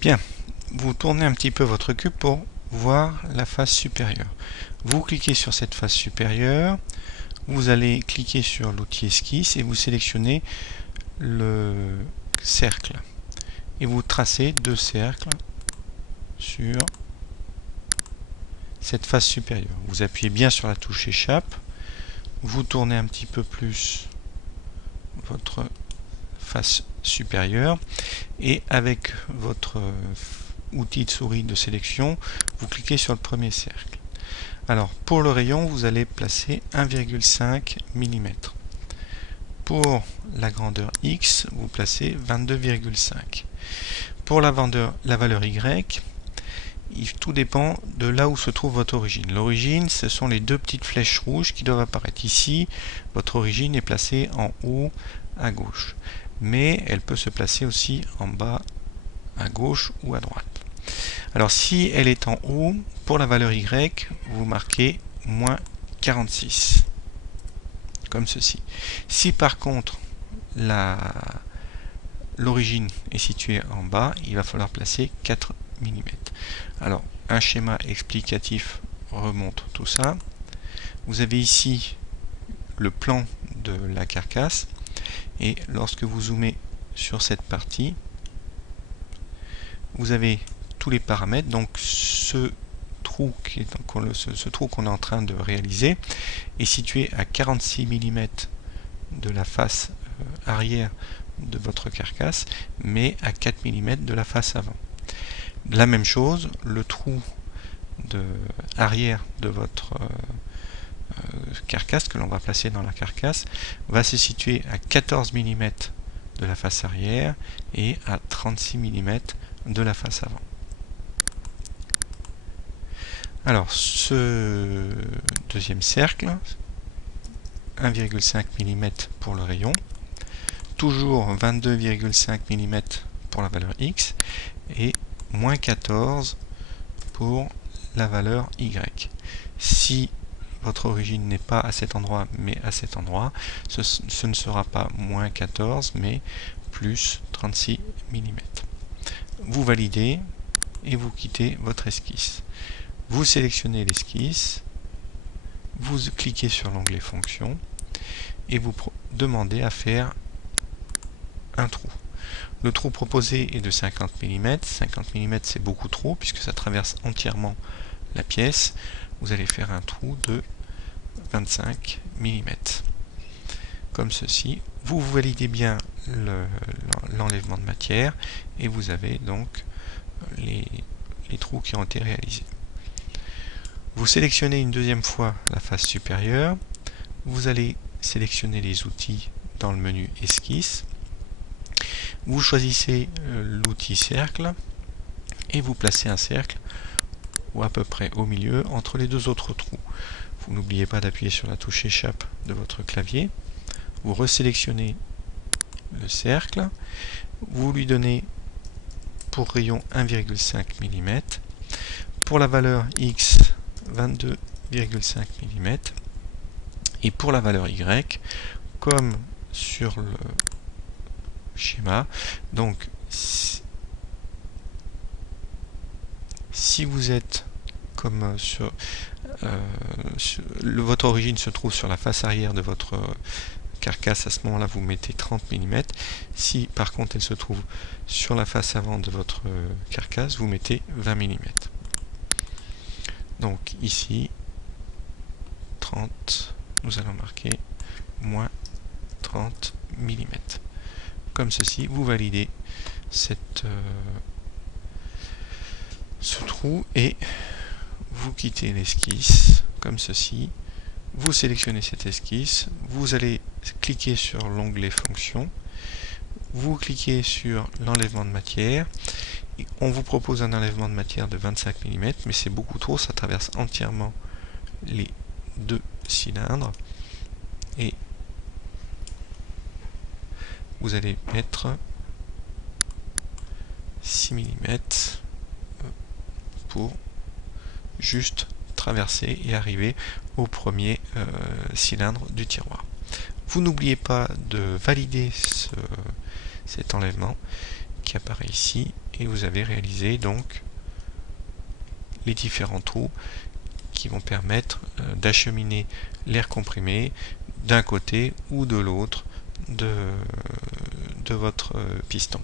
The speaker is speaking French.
Bien, vous tournez un petit peu votre cube pour voir la face supérieure. Vous cliquez sur cette face supérieure, vous allez cliquer sur l'outil esquisse et vous sélectionnez le cercle. Et vous tracez deux cercles sur cette face supérieure. Vous appuyez bien sur la touche échappe, vous tournez un petit peu plus votre face supérieure et avec votre outil de souris de sélection, vous cliquez sur le premier cercle. Alors pour le rayon, vous allez placer 1,5 mm. Pour la grandeur X, vous placez 22,5. Pour la valeur Y, tout dépend de là où se trouve votre origine. L'origine, ce sont les deux petites flèches rouges qui doivent apparaître. Ici, votre origine est placée en haut à gauche. Mais elle peut se placer aussi en bas à gauche ou à droite. Alors si elle est en haut, pour la valeur Y, vous marquez moins 46. Comme ceci. Si par contre l'origine est située en bas, il va falloir placer 4 mm. Alors un schéma explicatif remonte tout ça. Vous avez ici le plan de la carcasse et lorsque vous zoomez sur cette partie, vous avez tous les paramètres. Donc ce trou qu'on est en train de réaliser est situé à 46 mm de la face arrière de votre carcasse, mais à 4 mm de la face avant. La même chose, le trou arrière de votre carcasse que l'on va placer dans la carcasse va se situer à 14 mm de la face arrière et à 36 mm de la face avant. Alors ce deuxième cercle, 1,5 mm pour le rayon, toujours 22,5 mm pour la valeur X et moins 14 pour la valeur Y. Si votre origine n'est pas à cet endroit mais à cet endroit, ce ne sera pas moins 14 mais plus 36 mm. Vous validez et vous quittez votre esquisse. Vous sélectionnez l'esquisse, vous cliquez sur l'onglet fonction et vous demandez à faire un trou. Le trou proposé est de 50 mm. 50 mm c'est beaucoup trop puisque ça traverse entièrement la pièce. Vous allez faire un trou de 25 mm. Comme ceci. Vous validez bien l'enlèvement de matière et vous avez donc les trous qui ont été réalisés. Vous sélectionnez une deuxième fois la face supérieure. Vous allez sélectionner les outils dans le menu esquisse. Vous choisissez l'outil cercle et vous placez un cercle ou à peu près au milieu entre les deux autres trous. Vous n'oubliez pas d'appuyer sur la touche échappe de votre clavier. Vous resélectionnez le cercle. Vous lui donnez pour rayon 1,5 mm. Pour la valeur X, 22,5 mm. Et pour la valeur Y, comme sur le schéma, donc si vous êtes comme votre origine se trouve sur la face arrière de votre carcasse, à ce moment là vous mettez 30 mm. Si par contre elle se trouve sur la face avant de votre carcasse, vous mettez 20 mm. Donc ici 30, nous allons marquer moins 30 mm. Comme ceci, vous validez ce trou et vous quittez l'esquisse comme ceci. Vous sélectionnez cette esquisse, vous allez cliquer sur l'onglet fonction, vous cliquez sur l'enlèvement de matière. Et on vous propose un enlèvement de matière de 25 mm, mais c'est beaucoup trop, ça traverse entièrement les deux cylindres. Et vous allez mettre 6 mm pour juste traverser et arriver au premier cylindre du tiroir. Vous n'oubliez pas de valider cet enlèvement qui apparaît ici et vous avez réalisé donc les différents trous qui vont permettre d'acheminer l'air comprimé d'un côté ou de l'autre de votre piston.